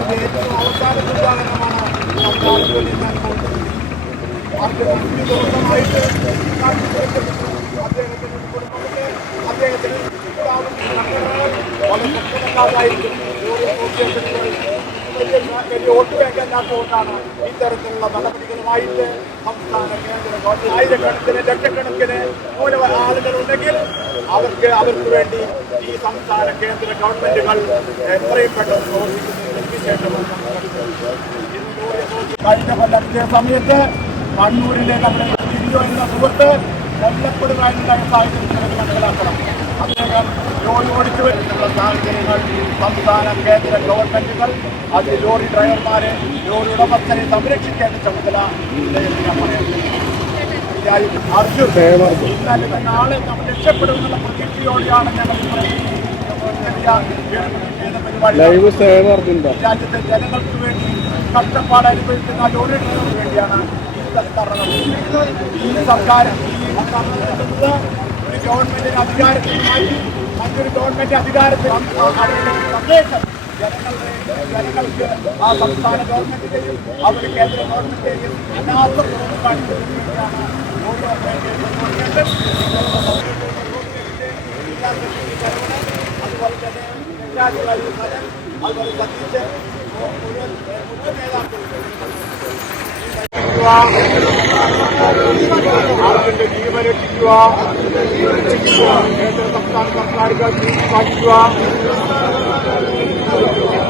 ഇത് ഏറ്റവും അവസാനത്തെ ഉദാഹരണമാണ് സംസ്ഥാനത്തിൽ ഞാൻ കണ്ടത്. അദ്ദേഹത്തിന് ദിവസമായിട്ട് അദ്ദേഹത്തിന്റെ കുടുംബത്തെ അദ്ദേഹത്തിന് വളരെ സ്വപ്നമില്ലാതായിരിക്കും. വലിയ വോട്ട് ബാങ്കല്ലാത്തതുകൊണ്ടാണ് ഇത്തരത്തിലുള്ള നടപടികളുമായിട്ട് സംസ്ഥാന കേന്ദ്ര ഗവൺമെന്റ് ആയിരക്കണക്കിന് ലക്ഷക്കണക്കിന് ആളുകളുണ്ടെങ്കിൽ അവർക്ക് വേണ്ടി ഈ സംസ്ഥാന കേന്ദ്ര ഗവൺമെന്റുകൾ എത്രയും പെട്ടെന്ന് പ്രവർത്തിക്കുന്നതിന് വിശേഷമാണ്. കഴിഞ്ഞ കൊല്ലം ഇതേ സമയത്ത് കണ്ണൂരിലെ നമ്മുടെ ജിയോ എന്ന സുഹൃത്ത് കൊല്ലപ്പെടുവാനുണ്ടായ സാഹചര്യങ്ങൾ മനസ്സിലാക്കണം. അദ്ദേഹം ലോറി ഓടിച്ചു വരുന്നുള്ള സാഹചര്യങ്ങൾ സംസ്ഥാന കേന്ദ്ര ഗവൺമെന്റുകൾ അത് ലോറി ഡ്രൈവർമാരെ ലോറി ഉടമസ്ഥരെ സംരക്ഷിക്കേണ്ട ചുമതല ഞാൻ പറയുന്നത്. അർജുൻ ഇന്നലെ നാളെ നമ്മൾ രക്ഷപ്പെടുമെന്നുള്ള പ്രതീക്ഷയോടെയാണ് ഞങ്ങൾ രാജ്യത്തെ ജനങ്ങൾക്ക് വേണ്ടി കഷ്ടപ്പാട് അനുഭവിക്കുന്ന ലോറി ഡ്രൈവർക്ക് വേണ്ടിയാണ് ഈ സർക്കാർ ഒരു ഗവൺമെന്റിന് അധികാരത്തിൽ മാറ്റി മറ്റൊരു ഗവൺമെന്റ് അധികാരത്തിൽ സന്ദേശം ജനങ്ങൾക്ക് ആ സംസ്ഥാന ഗവൺമെന്റിന്റെയും അവരുടെ കേന്ദ്ര ഗവൺമെന്റിന്റെയും അനാഥ കാണിക്കുന്നതിന് വേണ്ടിയാണ് ഓരോ അതുപോലെ തന്നെ അതുപോലെ സതീശ് മുഴുവൻ നേതാക്കൾ അവരുടെ ജീവൻ രക്ഷിക്കുക, കേന്ദ്ര സംസ്ഥാന സർക്കാരുകൾ പാലിക്കുക.